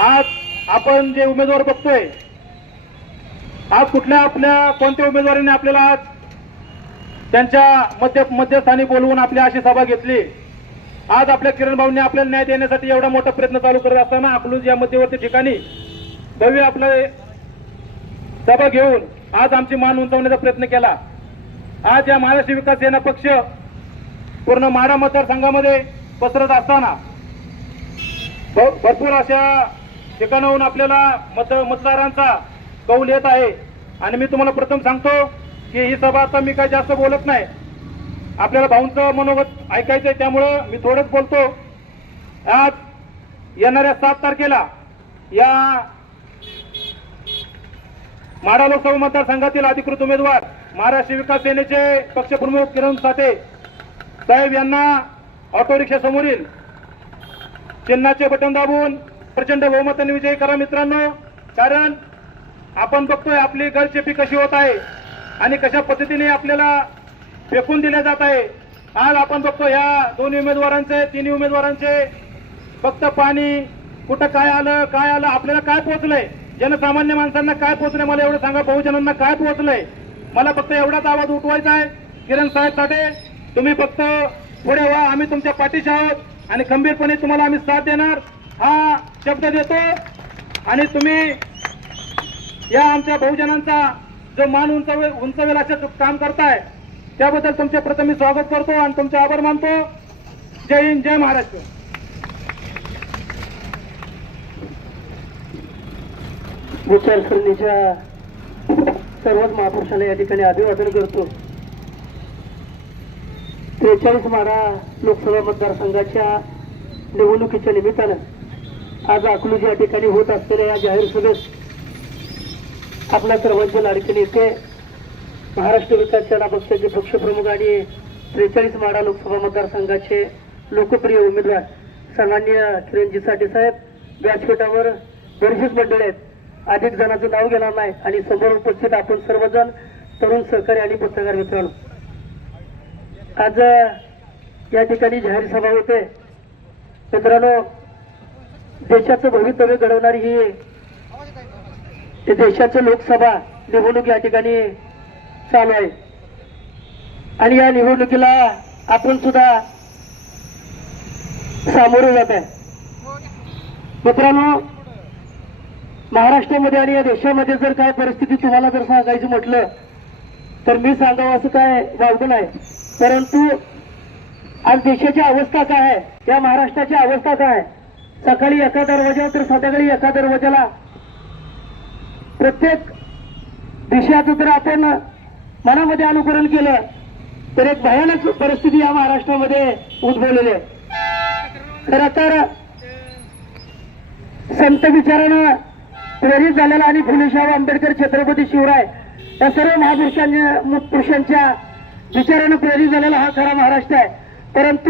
आज आपण जे उमेदवार बघतोय आज कुठल्या आपल्या कोणत्या उमेदवाराने आपल्याला आज त्यांच्या मध्य मध्यस्थानी बोलवून आपली अशी सभा घेतली? आज आपल्या किरण भाऊंनी आपल्याला न्याय देण्यासाठी एवढा मोठा प्रयत्न चालू करत असताना अकलूज या मध्यवर्ती ठिकाणी भव्य आपलं सभा घेऊन आज आमची मान उंचावण्याचा प्रयत्न केला. आज या महाराष्ट्र विकास सेना पक्ष पूर्ण माडा मतदारसंघामध्ये पसरत असताना भरपूर अशा ठिकाणाहून आपल्याला मत मतदारांचा कौल येत आहे. आणि मी तुम्हाला प्रथम सांगतो की ही सभा आता मी काय जास्त बोलत नाही. आपल्याला भाऊंचं मनोगत ऐकायचंय त्यामुळं मी थोडंच बोलतो. आज येणाऱ्या सात तारखेला या माडा लोकसभा मतदारसंघातील अधिकृत उमेदवार महाराष्ट्र विकास सेनेचे पक्षप्रमुख किरण साठे साहेब यांना ऑटो समोरील चिन्हाचे बटन दाबून प्रचंड बहुमताने विजयी करा मित्रांनो. कारण आपण बघतोय आपली गळचेपी कशी होत आहे आणि कशा पद्धतीने आपल्याला फेकून दिल्या जात आहे. आज आपण बघतो ह्या दोन्ही उमेदवारांचे तिन्ही उमेदवारांचे फक्त पाणी कुठं काय आलं काय आलं आपल्याला काय पोहोचलंय? जनसामान्य माणसांना काय पोहोचलंय? मला एवढं सांगा बहुजनांना काय पोहोचलंय? मला फक्त एवढाच आवाज उठवायचा आहे. किरण साहेब साठे तुम्ही फक्त पुढे व्हा आम्ही तुमच्या पाठीशी आहोत आणि खंबीरपणे तुम्हाला आम्ही साथ देणार. हा शब्द देतो आणि तुम्ही या आमच्या बहुजनांचा जो मान उंचावे उंचावेल असं काम करताय त्याबद्दल तुमचे प्रथम मी स्वागत करतो आणि तुमचे आभार मानतो. जय हिंद जय महाराष्ट्र. विचारसरणीच्या सर्वच महापुरुषांना या ठिकाणी अभिवादन करतो. त्रेचाळीस मारा लोकसभा मतदारसंघाच्या निवडणुकीच्या निमित्तानं आज अकलूज या ठिकाणी होत असलेल्या या जाहीर सभेत आपल्या सर्वांचे लाडके नेते महाराष्ट्र विकास सेना पक्षाचे पक्षप्रमुख आणि त्रेचाळीस माडा लोकसभा मतदारसंघाचे लोकप्रिय उमेदवार सन्मान्य किरणजी साठे साहेब व्यासपीठावर बरीचशीच मंडळी आहेत. अधिक जणांचं नाव घेणार नाही आणि समोर उपस्थित आपण सर्वजण तरुण सहकारी आणि पत्रकार मित्रांनो. आज या ठिकाणी जाहीर सभा होते. मित्रांनो देशाचं भवितव्य घडवणारी ही ते देशाचं लोकसभा निवडणूक या ठिकाणी चालू आहे. आणि या निवडणुकीला आपण सुद्धा सामोरे जात आहे. मित्रांनो महाराष्ट्रामध्ये आणि या देशामध्ये जर काय परिस्थिती तुम्हाला जर सांगायचं म्हटलं तर मी सांगावं असं काय वावगं नाही. परंतु आज देशाची अवस्था काय आहे? या महाराष्ट्राची अवस्था काय आहे? सकाळी एका दरवाज्यावर तर संध्याकाळी एका दरवाजाला प्रत्येक विषयाचं जर आपण मनामध्ये अनुकरण केलं तर एक भयानक परिस्थिती या महाराष्ट्रामध्ये उद्भवलेली आहे. खर तर संत विचारानं प्रेरित झालेला आणि फुलेशाह आंबेडकर छत्रपती शिवराय या सर्व महापुरुषांच्या पुरुषांच्या विचारानं प्रेरित झालेला हा खरा महाराष्ट्र आहे. परंतु